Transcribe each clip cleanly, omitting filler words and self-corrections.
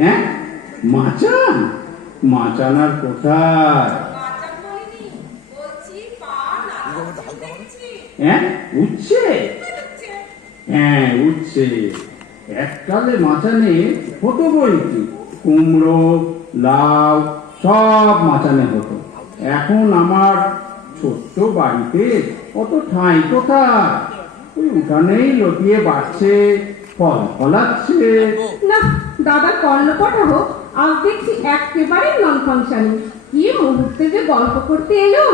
হ্যাঁ, মাচান? মাচান আর কোথায়? হ্যাঁ, উঠছে? হ্যাঁ, উঠছে। এককালে মাচানে হতো বই কি, কুমড়ো, লাউ সব মাচানে হতো। এখন আমার ছোট্ট বাড়িতে অত ঠাঁই কোথায়? ওই উঠানেই লতিয়ে বাড়ছে, ফল ফলাচ্ছে। না দাদা, কর্ণপটা হোক, আজ দেখছি একেবারে নন ফাংশন। কি মুহূর্তে যে গল্প করতে এলো,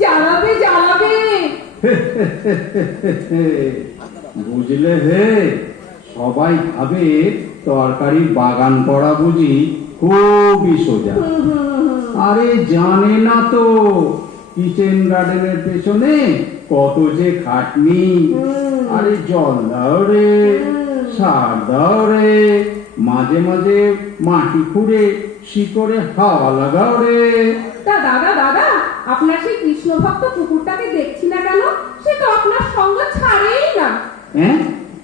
জ্বালাবে জ্বালাবে। বুঝলে হে, সবাই ভাবে তরকারি বাগান করা বুঝি খুবই সোজা। আরে জানে না তো কিচেন গার্ডেনের পেছনে কত যে খাটনি। আরে জল দাও রে, সার দাও রে, মাঝে মাঝে মাটি খুঁড়ে শিকড়ে হাওয়া লাগাও রে। তা দাদা দাদা, আপনার সেই কৃষ্ণ ভক্ত কুকুরটাকে দেখছি না কেন? সে তো আপনার সঙ্গ ছাড়েই না। হ্যাঁ,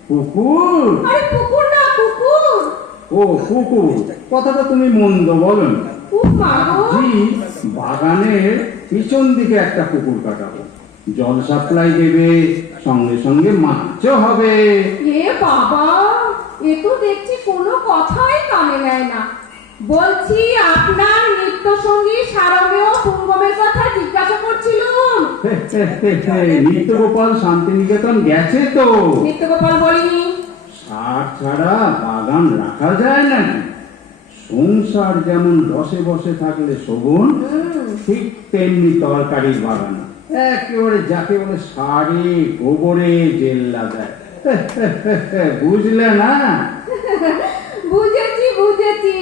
কুকুর? আরে কুকুর না, কুকুর। ও কুকুর, কথাটা তুমি মন্দ বলো না। জি, বাগানের পিছন দিকে একটা কুকুর কাটাবো, জল সাপ্লাই দেবে, সঙ্গে সঙ্গে মাছও হবে। এ বাবা, এ তো দেখছি কোনো কথাই কানে নেয় না। বলছি, আপনার নৃত্য সঙ্গী সারমেয় পুঙ্গমের কথা জিজ্ঞাসা করছিলাম। নিত্যগোপাল শান্তিনিকেতন গেছে তো। নিত্যগোপাল বলিনি। সার ছাড়া বাগান রাখা যায় নাকি? সংসার যেমন রসে বসে থাকলে শোভন, ঠিক তেমনি তরকারির বাগান একেবারে যাকে বলে সারে গোবরে জেল্লা দেয়। বুঝলে না? বুঝেছি বুঝেছি,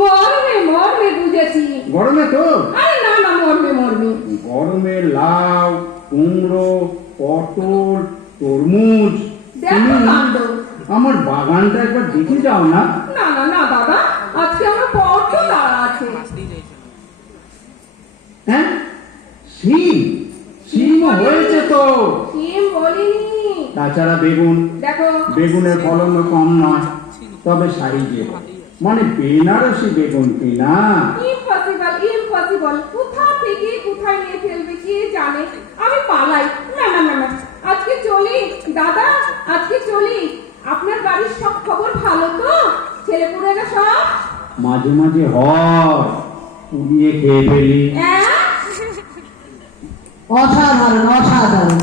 মর্মে মর্মে বুঝেছি। গরমে তো? আরে না না, মর্মে মর্মে। গরমে লাউ, কুমড়ো, পটল, তরমুজ। দেখো কাণ্ড। আমার বাগানটা একবার দেখে যাও না। না না না দাদা, আজকে আমার বড্ড তাড়া আছে। হ্যাঁ, সিম? সিম হয়েছে তো। সিম বলিনি। তাছাড়া বেগুন, দেখো বেগুনের ফলন কম নয়, তবে সাইজে, মানে বেনারসি বেগুন কিনা। ইম্পসিবল ইম্পসিবল, কোথা থেকে কোথায় নিয়ে ফেলবে কে জানে। আমি পালাই। না না না না, আজকে চলি দাদা, আজকে চলি। আপনার বাড়ির সব খবর ভালো তো? ছেলেপুলেরা সব? মাঝে মাঝে হয়, পুড়িয়ে খেয়ে ফেলি। হ্যাঁ, অসাধারণ অসাধারণ।